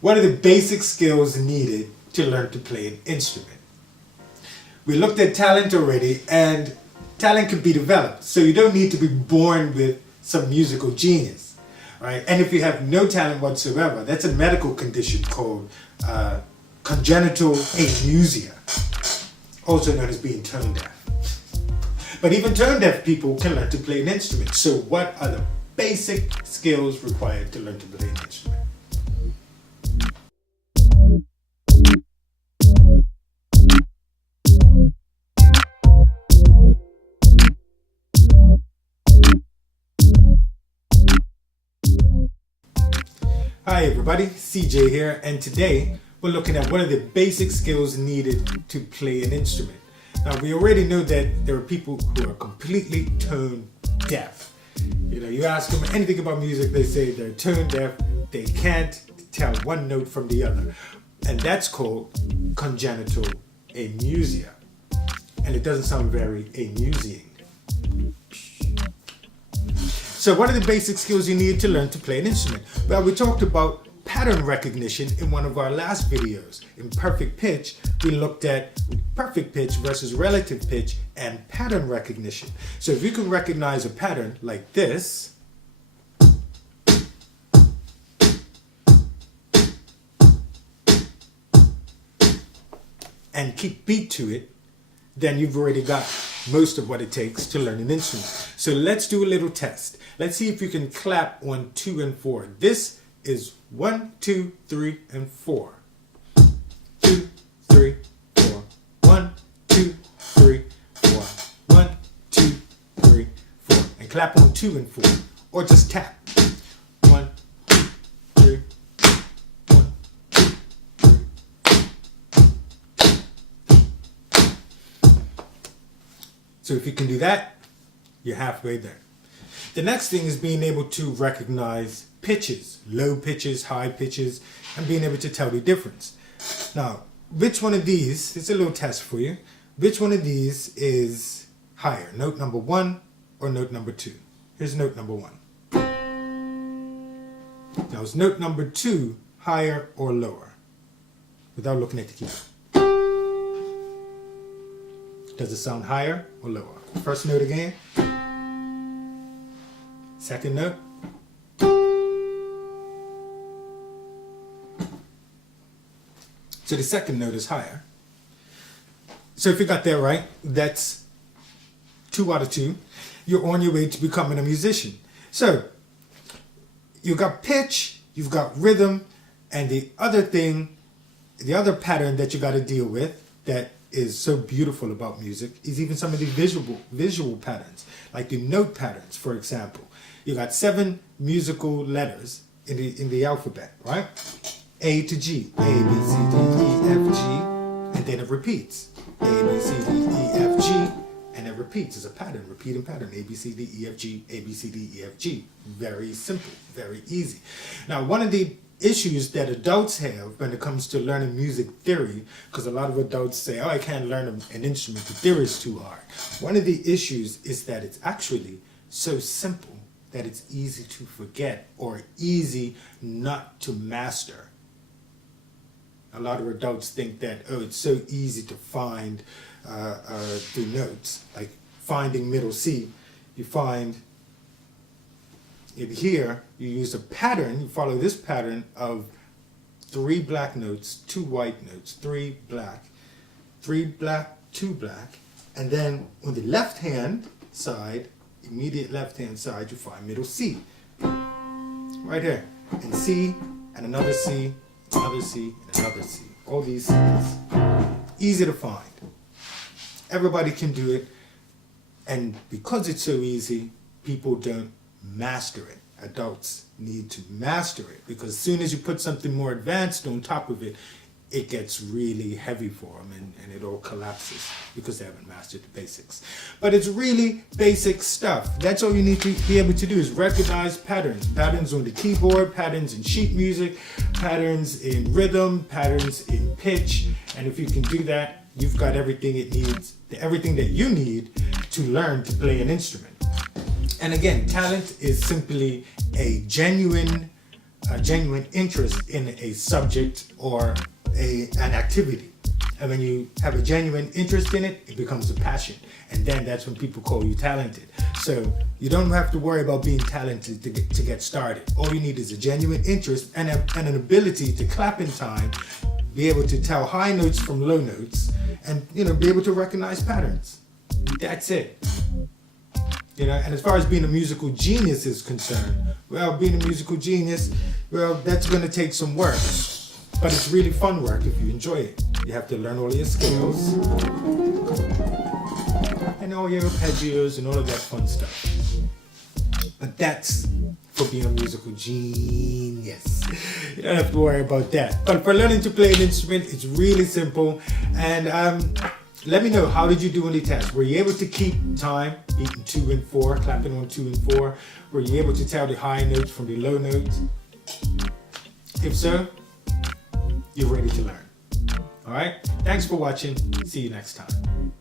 What are the basic skills needed to learn to play an instrument? We looked at talent already, and talent can be developed. So you don't need to be born with some musical genius, right? And if you have no talent whatsoever, that's a medical condition called congenital amusia, also known as being tone deaf. But even tone deaf people can learn to play an instrument. So what are the basic skills required to learn to play an instrument? Hi everybody, CJ here, and today we're looking at what are the basic skills needed to play an instrument. Now we already know that there are people who are completely tone deaf. You know, you ask them anything about music, they say they're tone deaf, they can't tell one note from the other. And that's called congenital amusia. And it doesn't sound very amusing. So what are the basic skills you need to learn to play an instrument? Well, we talked about pattern recognition in one of our last videos. In perfect pitch, we looked at perfect pitch versus relative pitch and pattern recognition. So if you can recognize a pattern like this, and keep beat to it, then you've already got most of what it takes to learn an instrument. So let's do a little test. Let's see if you can clap on 2 and 4. This is 1, 2, 3, and 4. 2, 3, 4. 1, 2, 3, 4. 1, 2, 3, 4. And clap on 2 and 4. Or just tap. 1, 2, 3. 1, 2, 3. So if you can do that, you're halfway there. The next thing is being able to recognize pitches, low pitches, high pitches, and being able to tell the difference. Now, which one of these, it's a little test for you, which one of these is higher, note number 1 or note number 2? Here's note number 1. Now, is note number 2 higher or lower? Without looking at the keyboard. Does it sound higher or lower? First note again. Second note. So the second note is higher. So if you got that right, that's 2 out of 2. You're on your way to becoming a musician. So you've got pitch, you've got rhythm, and the other thing, the other pattern that you got to deal with that is so beautiful about music is even some of the visual patterns, like the note patterns, for example. You got 7 musical letters in the alphabet, right? A to G, A, B, C, D, E, F, G, and then it repeats. A, B, C, D, E, F, G, and it repeats. It's a pattern, repeating pattern. A, B, C, D, E, F, G, A, B, C, D, E, F, G. Very simple, very easy. Now, one of the issues that adults have when it comes to learning music theory, because a lot of adults say, oh, I can't learn an instrument, the theory is too hard. One of the issues is that it's actually so simple that it's easy to forget or easy not to master. A lot of adults think that, oh, it's so easy to find the notes, like finding middle C. You find it here, you use a pattern, you follow this pattern of 3 black notes, 2 white notes, 3 black, 2 black, and then on the left hand side, immediate left hand side, you find middle C. Right here. And C, and another C, another C, and another C. All these C's. Easy to find. Everybody can do it, and because it's so easy, people don't master it. Adults need to master it, because as soon as you put something more advanced on top of it, it gets really heavy for them and it all collapses because they haven't mastered the basics. But it's really basic stuff. That's all you need to be able to do is recognize patterns. Patterns on the keyboard, patterns in sheet music, patterns in rhythm, patterns in pitch. And if you can do that, you've got everything it needs, everything that you need to learn to play an instrument. And again, talent is simply a genuine a genuine interest in a subject or an activity. And when you have a genuine interest in it, it becomes a passion. And then that's when people call you talented. So you don't have to worry about being talented to get started. All you need is a genuine interest and an ability to clap in time, be able to tell high notes from low notes, and be able to recognize patterns. That's it. And as far as being a musical genius is concerned, well, being a musical genius, well, that's going to take some work. But it's really fun work if you enjoy it. You have to learn all your scales and all your arpeggios and all of that fun stuff. But that's for being a musical genius. You don't have to worry about that. But for learning to play an instrument, it's really simple. And let me know, how did you do on the test? Were you able to keep time, beating 2 and 4, clapping on 2 and 4? Were you able to tell the high notes from the low notes? If so, you're ready to learn. All right? Thanks for watching. See you next time.